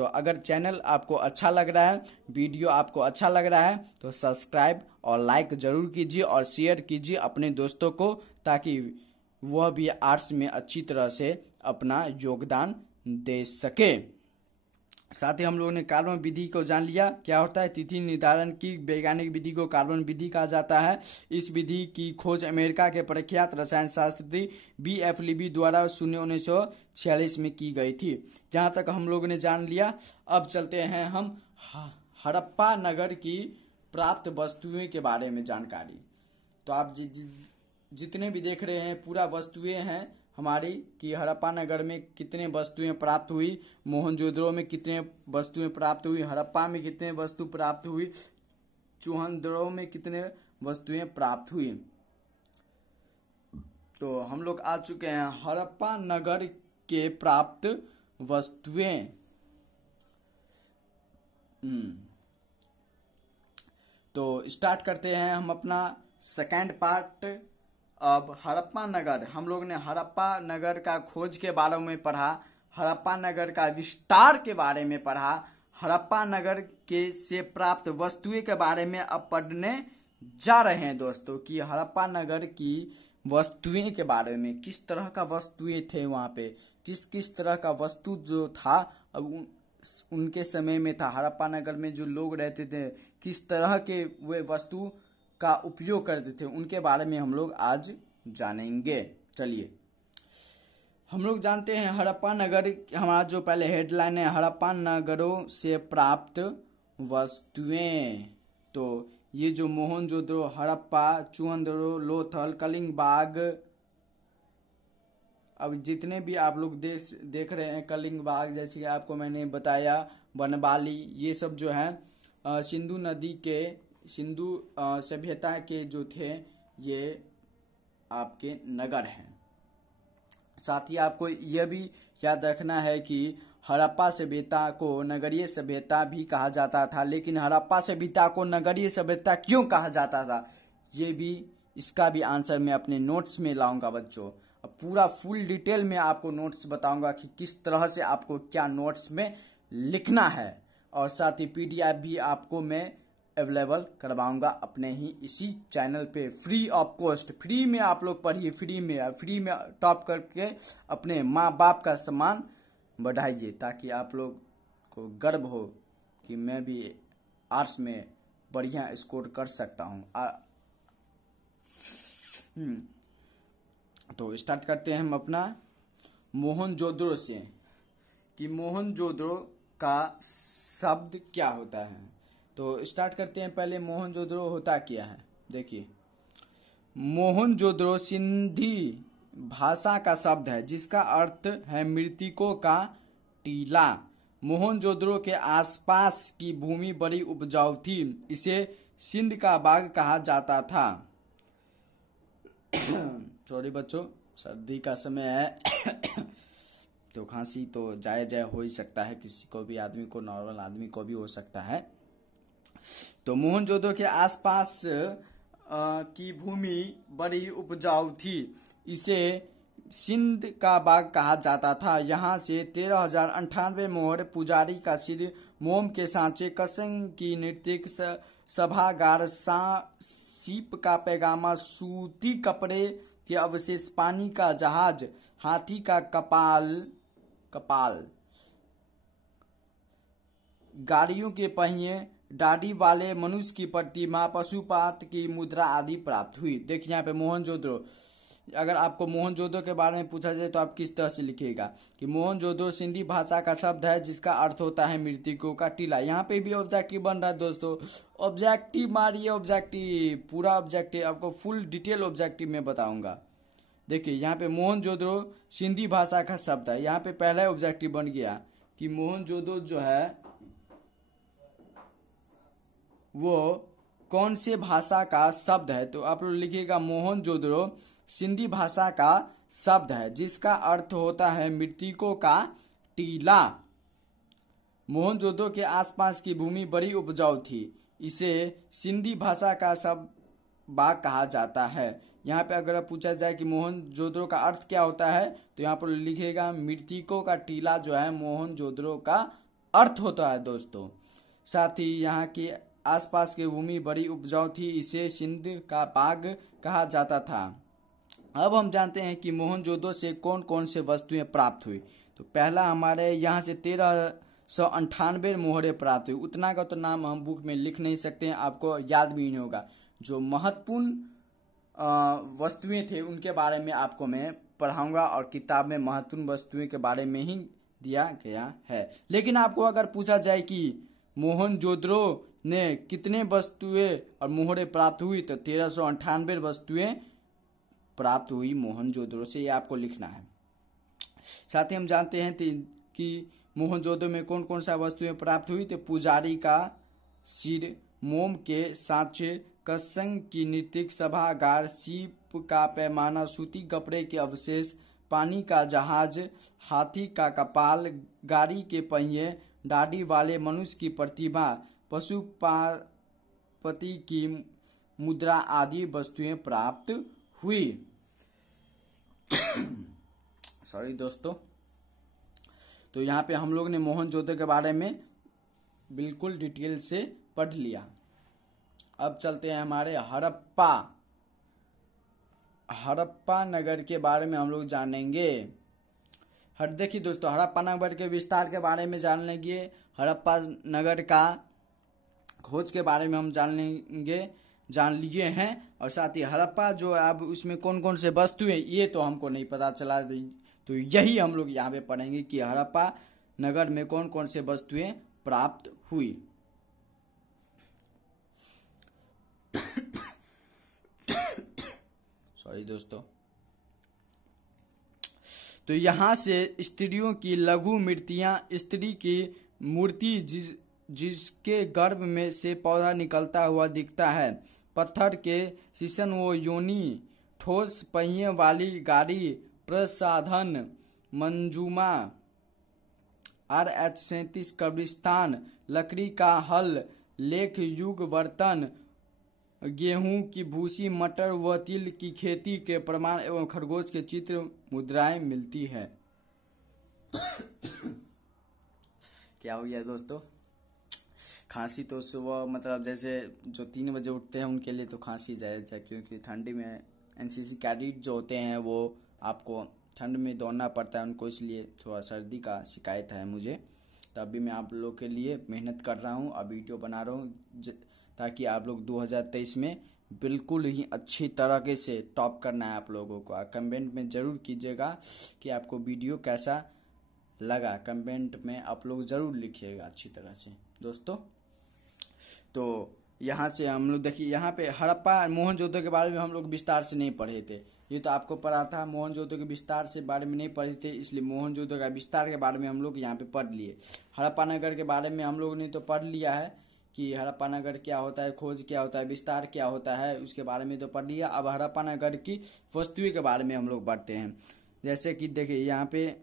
तो अगर चैनल आपको अच्छा लग रहा है, वीडियो आपको अच्छा लग रहा है तो सब्सक्राइब और लाइक ज़रूर कीजिए और शेयर कीजिए अपने दोस्तों को, ताकि वह भी आर्ट्स में अच्छी तरह से अपना योगदान दे सके। साथ ही हम लोगों ने कार्बन विधि को जान लिया, क्या होता है। तिथि निर्धारण की वैज्ञानिक विधि को कार्बन विधि कहा जाता है। इस विधि की खोज अमेरिका के प्रख्यात रसायन शास्त्री B.F. लीबी द्वारा 1946 में की गई थी। जहाँ तक हम लोगों ने जान लिया, अब चलते हैं हम हड़प्पा नगर की प्राप्त वस्तुएं के बारे में जानकारी। तो आप जितने भी देख रहे हैं पूरा वस्तुएं हैं हमारी कि हड़प्पा नगर में कितने वस्तुएं प्राप्त हुई, मोहनजोदड़ो में कितने वस्तुएं प्राप्त हुई, हड़प्पा में कितने वस्तु प्राप्त हुई, चूहनदड़ो में कितने वस्तुएं प्राप्त हुई। तो हम लोग आ चुके हैं हड़प्पा नगर के प्राप्त वस्तुएं। तो स्टार्ट करते हैं हम अपना सेकेंड पार्ट। अब हड़प्पा नगर, हम लोग ने हड़प्पा नगर का खोज के बारे में पढ़ा, हड़प्पा नगर का विस्तार के बारे में पढ़ा, हड़प्पा नगर के से प्राप्त वस्तुएं के बारे में अब पढ़ने जा रहे हैं दोस्तों कि हड़प्पा नगर की वस्तुएं के बारे में, किस तरह का वस्तुएं थे वहाँ पे, किस किस तरह का वस्तु जो था अब उनके समय में था। हड़प्पा नगर में जो लोग रहते थे किस तरह के वे वस्तु का उपयोग करते थे, उनके बारे में हम लोग आज जानेंगे। चलिए हम लोग जानते हैं हड़प्पा नगर, हमारा जो पहले हेडलाइन है हड़प्पा नगरों से प्राप्त वस्तुएं। तो ये जो मोहनजोदड़ो, हड़प्पा, चूहनदड़ो, लोथल, कलिंगबाग, अब जितने भी आप लोग देख रहे हैं कलिंगबाग, जैसे कि आपको मैंने बताया, बनवाली, ये सब जो है सिंधु नदी के, सिंधु सभ्यता के जो थे ये आपके नगर हैं। साथ ही आपको यह भी याद रखना है कि हड़प्पा सभ्यता को नगरीय सभ्यता भी कहा जाता था। लेकिन हड़प्पा सभ्यता को नगरीय सभ्यता क्यों कहा जाता था, ये भी, इसका भी आंसर मैं अपने नोट्स में लाऊंगा बच्चों। अब पूरा फुल डिटेल में आपको नोट्स बताऊंगा कि किस तरह से आपको क्या नोट्स में लिखना है, और साथ ही PDF भी आपको मैं अवेलेबल करवाऊंगा अपने ही इसी चैनल पे फ्री ऑफ कॉस्ट। फ्री में आप लोग पढ़िए, फ्री में टॉप करके अपने माँ बाप का सम्मान बढ़ाइए, ताकि आप लोग को गर्व हो कि मैं भी आर्ट्स में बढ़िया स्कोर कर सकता हूँ। तो स्टार्ट करते हैं हम अपना मोहनजोदड़ो से कि मोहनजोदड़ो का शब्द क्या होता है। तो स्टार्ट करते हैं पहले मोहनजोदड़ो होता क्या है। देखिए, मोहनजोदड़ो सिंधी भाषा का शब्द है जिसका अर्थ है मृतकों का टीला। मोहनजोदड़ो के आसपास की भूमि बड़ी उपजाऊ थी, इसे सिंध का बाग कहा जाता था। सॉरी बच्चों, सर्दी का समय है तो खांसी तो जायज़ हो ही सकता है, किसी को भी आदमी को, नॉर्मल आदमी को भी हो सकता है। तो मोहनजोदड़ो के आसपास की भूमि बड़ी उपजाऊ थी, इसे सिंध का बाग कहा जाता था। यहाँ से 13,098 मोहर, पुजारी का सिर, मोम के सांचे, कसंग की नृत्यक, सभागार, सीप का पैगामा, सूती कपड़े के अवशेष, पानी का जहाज, हाथी का कपाल, गाड़ियों के पहिए, दाढ़ी वाले मनुष्य की प्रतिमा, पशुपात की मुद्रा आदि प्राप्त हुई। देखिए यहाँ पे मोहनजोदड़ो, अगर आपको मोहनजोदड़ो के बारे में पूछा जाए तो आप किस तरह से लिखिएगा कि मोहनजोदड़ो सिंधी भाषा का शब्द है जिसका अर्थ होता है मृतकों का टीला। यहाँ पे भी ऑब्जेक्टिव बन रहा है दोस्तों, ऑब्जेक्टिव मारिए, ऑब्जेक्टिव, पूरा ऑब्जेक्टिव आपको फुल डिटेल ऑब्जेक्टिव में बताऊंगा। देखिए यहाँ पे मोहनजोदड़ो सिंधी भाषा का शब्द है, यहाँ पे पहला ऑब्जेक्टिव बन गया कि मोहनजोदड़ो जो है वो कौन से भाषा का शब्द है। तो आप लोग लिखिएगा मोहनजोदड़ो सिंधी भाषा का शब्द है जिसका अर्थ होता है मृतकों का टीला। मोहनजोदड़ो के आसपास की भूमि बड़ी उपजाऊ थी, इसे सिंधी भाषा का शब्द बाग कहा जाता है। यहाँ पे अगर पूछा जाए कि मोहनजोदड़ो का अर्थ क्या होता है तो यहाँ पर लिखिएगा मृतकों का टीला जो है मोहनजोदड़ो का अर्थ होता है दोस्तों। साथ ही यहाँ के आसपास की भूमि बड़ी उपजाऊ थी, इसे सिंध का बाग कहा जाता था। अब हम जानते हैं कि मोहनजोदड़ो से कौन कौन से वस्तुएं प्राप्त हुई। तो पहला हमारे यहाँ से 1398 मोहरें प्राप्त हुई। उतना का तो नाम हम बुक में लिख नहीं सकते हैं, आपको याद भी नहीं होगा। जो महत्वपूर्ण वस्तुएं थे उनके बारे में आपको मैं पढ़ाऊंगा और किताब में महत्वपूर्ण वस्तुएं के बारे में ही दिया गया है। लेकिन आपको अगर पूछा जाए कि मोहनजोदड़ो ने कितने वस्तुएं और मोहरें प्राप्त हुई, तो 1398 वस्तुएं प्राप्त हुई मोहनजोदड़ो से, ये आपको लिखना है। साथ ही हम जानते हैं कि मोहनजोदड़ो में कौन कौन सा वस्तुएं प्राप्त हुई। तो पुजारी का सिर, मोम के सांचे, कसंग की नृत्यक सभागार, सीप का पैमाना, सूती कपड़े के अवशेष, पानी का जहाज, हाथी का कपाल, गाड़ी के पहिए, दाढ़ी वाले मनुष्य की प्रतिमा, पशुपति की मुद्रा आदि वस्तुएं प्राप्त हुई। सॉरी दोस्तों। तो यहाँ पे हम लोग ने मोहनजोदड़ो के बारे में बिल्कुल डिटेल से पढ़ लिया। अब चलते हैं हमारे हड़प्पा नगर के बारे में हम लोग जानेंगे। देखिए दोस्तों, हड़प्पा नगर के विस्तार के बारे में जान लेंगे, हड़प्पा नगर का खोज के बारे में हम जान लिए हैं। और साथ ही हड़प्पा जो अब उसमें कौन कौन से वस्तुएं, ये तो हमको नहीं पता चला, तो यही हम लोग यहाँ पे पढ़ेंगे कि हड़प्पा नगर में कौन कौन से वस्तुएं प्राप्त हुई। सॉरी दोस्तों। तो यहाँ से स्त्रियों की लघु मूर्तियाँ, स्त्री की मूर्ति जिसके गर्भ में से पौधा निकलता हुआ दिखता है, पत्थर के शीशन व योनि, ठोस पहिए वाली गाड़ी, प्रसाधन, मंजूमा, RH-37 कब्रिस्तान, लकड़ी का हल, लेख युग बर्तन, गेहूं की भूसी, मटर व तिल की खेती के प्रमाण एवं खरगोश के चित्र मुद्राएं मिलती है। क्या हो गया दोस्तों? खांसी तो सुबह मतलब जैसे जो 3 बजे उठते हैं उनके लिए तो खांसी जायज़ है, क्योंकि ठंडी में NCC कैडेट जो होते हैं वो आपको ठंड में दौड़ना पड़ता है उनको, इसलिए थोड़ा सर्दी का शिकायत है मुझे। तो अभी मैं आप लोगों के लिए मेहनत कर रहा हूँ, अब वीडियो बना रहा हूँ ताकि आप लोग 2023 में बिल्कुल ही अच्छी तरीके से टॉप करना है आप लोगों को। कमेंट में ज़रूर कीजिएगा कि आपको वीडियो कैसा लगा, कमेंट में आप लोग ज़रूर लिखिएगा अच्छी तरह से दोस्तों। तो यहाँ से हम लोग देखिए, यहाँ पे हड़प्पा मोहनजोदड़ो के बारे में हम लोग विस्तार से नहीं पढ़े थे, ये तो आपको पढ़ा था। मोहनजोदड़ो के विस्तार से बारे में नहीं पढ़े थे, इसलिए मोहनजोदड़ो का विस्तार के बारे में हम लोग यहाँ पे पढ़ लिए। हड़प्पा नगर के बारे में हम लोग ने तो पढ़ लिया है कि हड़प्पा नगर क्या होता है, खोज क्या होता है, विस्तार क्या होता है, उसके बारे में तो पढ़ लिया। अब हड़प्पा नगर की वस्तुएं के बारे में हम लोग पढ़ते हैं। जैसे कि देखिए यहाँ पे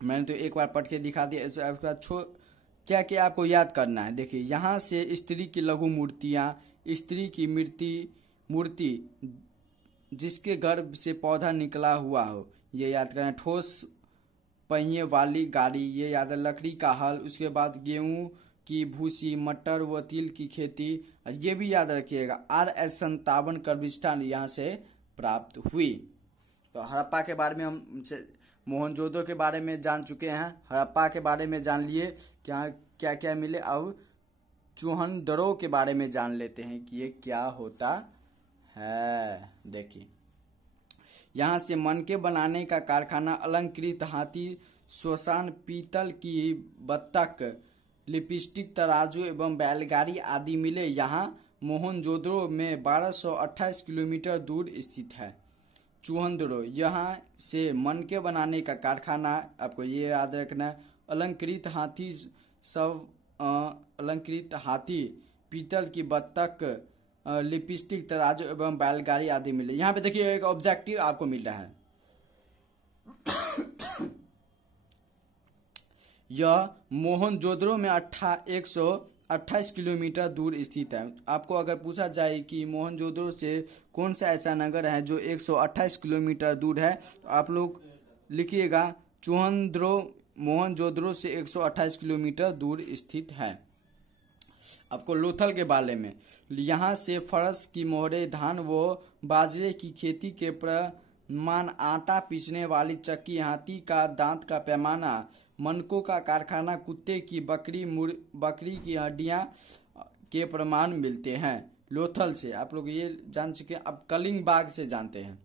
मैंने तो एक बार पढ़ के दिखा दिया, उसके बाद क्या क्या आपको याद करना है। देखिए यहाँ से स्त्री की लघु मूर्तियाँ, स्त्री की मूर्ति जिसके गर्भ से पौधा निकला हुआ हो, ये याद करना है। ठोस पहिए वाली गाड़ी, ये याद है। लकड़ी का हल, उसके बाद गेहूं की भूसी, मटर व तिल की खेती, और ये भी याद रखिएगा RH-57 कब्रिस्तान यहाँ से प्राप्त हुई। तो हड़प्पा के बारे में हम मोहनजोदड़ो के बारे में जान चुके हैं, हड़प्पा के बारे में जान लिए क्या क्या मिले। अब चूहनदरो के बारे में जान लेते हैं कि ये क्या होता है। देखिए यहाँ से मनके बनाने का कारखाना, अलंकृत हाथी, श्मशान, पीतल की बत्तख, लिपस्टिक, तराजू एवं बैलगाड़ी आदि मिले। यहाँ मोहनजोदड़ो में 1228 किलोमीटर दूर स्थित है चूहनदरो। यहाँ से मनके बनाने का कारखाना, आपको ये याद रखना है। अलंकृत हाथी, पीतल की बत्तख, लिपस्टिक, तराजू एवं बैलगाड़ी आदि मिले। यहाँ पे देखिए एक ऑब्जेक्टिव आपको मिल रहा है, यह मोहनजोदड़ो में 128 किलोमीटर दूर स्थित है। आपको अगर पूछा जाए कि मोहनजोदड़ो से कौन सा ऐसा नगर है जो 128 किलोमीटर दूर है, तो आप लोग लिखिएगा चूहनदरो मोहनजोदड़ो से 128 किलोमीटर दूर स्थित है। आपको लोथल के बारे में, यहाँ से फरस की मोहरे, धान व बाजरे की खेती के प्रमाण, आटा पीसने वाली चक्की, हाथी का दांत का पैमाना, मनकों का कारखाना, कुत्ते की बकरी की हड्डियाँ के प्रमाण मिलते हैं लोथल से। आप लोग ये जान चुके हैं। अब कलिंगबाग से जानते हैं।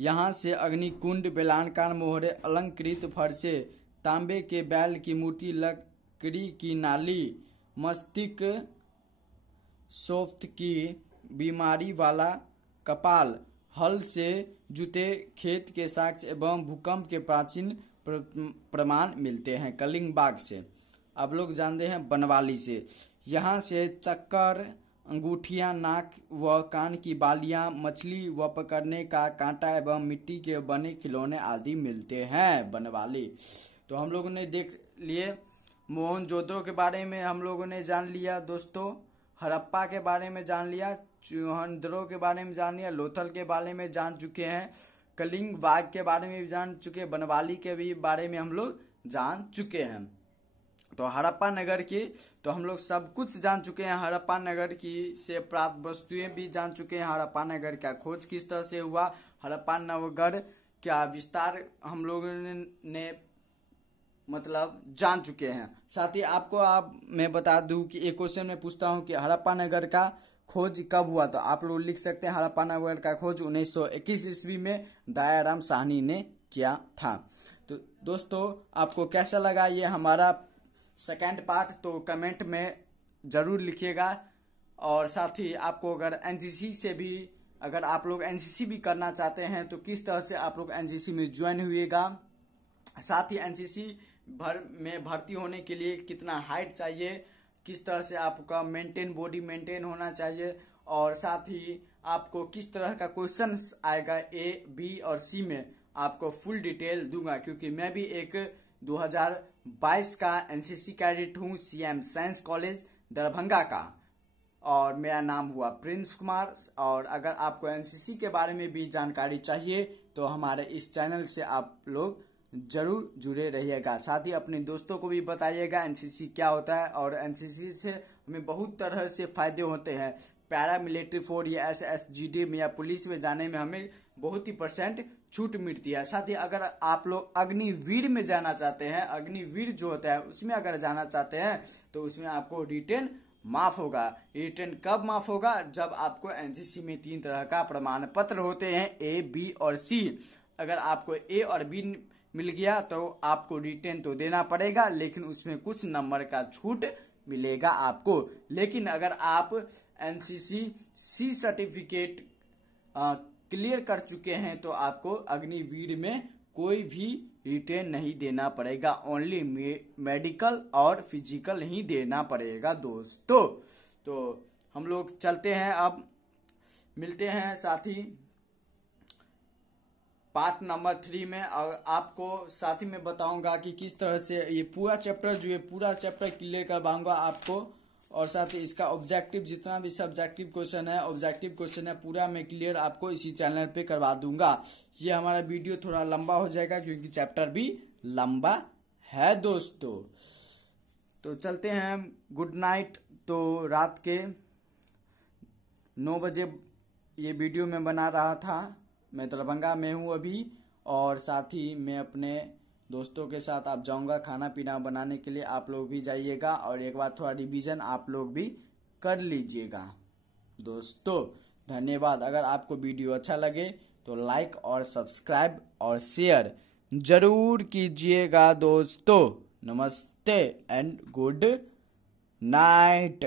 यहाँ से अग्निकुंड, बेलानकार मोहरे, अलंकृत फरसे, तांबे के बैल की मूर्ति, लकड़ी की नाली, मस्तिष्क सोफ्त की बीमारी वाला कपाल, हल से जुते खेत के साक्ष्य एवं भूकंप के प्राचीन प्रमाण मिलते हैं कलिंगबाग से। आप लोग जानते हैं बनवाली से। यहाँ से चक्कर, अंगूठियाँ, नाक व कान की बालियाँ, मछली व पकड़ने का कांटा एवं मिट्टी के बने खिलौने आदि मिलते हैं बनवाली। तो हम लोगों ने देख लिए मोहनजोदड़ो के बारे में, हम लोगों ने जान लिया दोस्तों। हड़प्पा के बारे में जान लिया, चूहनदरो के बारे में जान लिया, लोथल के बारे में जान चुके हैं, कलिंगबाग के बारे में भी जान चुके, बनवाली के भी बारे में हम लोग जान चुके हैं। तो हड़प्पा नगर की तो हम लोग सब कुछ जान चुके हैं। हड़प्पा नगर की से प्राप्त वस्तुएं भी जान चुके हैं। हड़प्पा नगर का खोज किस तरह से हुआ, हड़प्पा नगर क्या विस्तार हम लोगों ने मतलब जान चुके हैं। साथ ही आपको मैं बता दूं कि एक क्वेश्चन में पूछता हूं कि हड़प्पा नगर का खोज कब हुआ, तो आप लोग लिख सकते हैं हड़प्पा नगर का खोज 1921 ईस्वी में दयाराम साहनी ने किया था। तो दोस्तों आपको कैसा लगा ये हमारा सेकेंड पार्ट, तो कमेंट में ज़रूर लिखिएगा। और साथ ही आपको अगर एनसीसी से भी, अगर आप लोग एनसीसी भी करना चाहते हैं तो किस तरह से आप लोग एनसीसी में ज्वाइन हुएगा, साथ ही एनसीसी में भर्ती होने के लिए कितना हाइट चाहिए, किस तरह से आपका बॉडी मेंटेन होना चाहिए, और साथ ही आपको किस तरह का क्वेश्चन आएगा ए, बी और सी में, आपको फुल डिटेल दूंगा। क्योंकि मैं भी एक 2022 का एनसीसी कैडेट हूँ, सीएम साइंस कॉलेज दरभंगा का, और मेरा नाम हुआ प्रिंस कुमार। और अगर आपको एनसीसी के बारे में भी जानकारी चाहिए तो हमारे इस चैनल से आप लोग जरूर जुड़े रहिएगा। साथ ही अपने दोस्तों को भी बताइएगा एनसीसी क्या होता है, और एनसीसी से हमें बहुत तरह से फायदे होते हैं। पैरा मिलिट्री फोर्स या एसएसजीडी में या पुलिस में जाने में हमें बहुत ही % छूट मिलती है। साथ ही अगर आप लोग अग्निवीर में जाना चाहते हैं, अग्निवीर जो होता है उसमें अगर जाना चाहते हैं तो उसमें आपको रिटेन माफ होगा। रिटेन कब माफ होगा, जब आपको एनसीसी में 3 तरह का प्रमाण पत्र होते हैं, ए, बी और सी। अगर आपको ए और बी मिल गया तो आपको रिटेन तो देना पड़ेगा, लेकिन उसमें कुछ नंबर का छूट मिलेगा आपको। लेकिन अगर आप एनसीसी सी सर्टिफिकेट क्लियर कर चुके हैं तो आपको अग्निवीर में कोई भी रिटेन नहीं देना पड़ेगा, ओनली मेडिकल और फिजिकल ही देना पड़ेगा दोस्तों। तो हम लोग चलते हैं, अब मिलते हैं साथ ही पार्ट नंबर 3 में। और आपको साथ ही में बताऊंगा कि किस तरह से ये पूरा चैप्टर क्लियर करवाऊंगा आपको, और साथ ही इसका ऑब्जेक्टिव, जितना भी सब्जेक्टिव क्वेश्चन है पूरा मैं क्लियर आपको इसी चैनल पे करवा दूंगा। ये हमारा वीडियो थोड़ा लंबा हो जाएगा क्योंकि चैप्टर भी लंबा है दोस्तों। तो चलते हैं, गुड नाइट। तो रात के 9 बजे ये वीडियो मैं बना रहा था। मैं दरभंगा में हूँ अभी, और साथ ही मैं अपने दोस्तों के साथ आप जाऊंगा खाना पीना बनाने के लिए। आप लोग भी जाइएगा और एक बार थोड़ा रिवीजन आप लोग भी कर लीजिएगा दोस्तों। धन्यवाद। अगर आपको वीडियो अच्छा लगे तो लाइक और सब्सक्राइब और शेयर जरूर कीजिएगा दोस्तों। नमस्ते एंड गुड नाइट।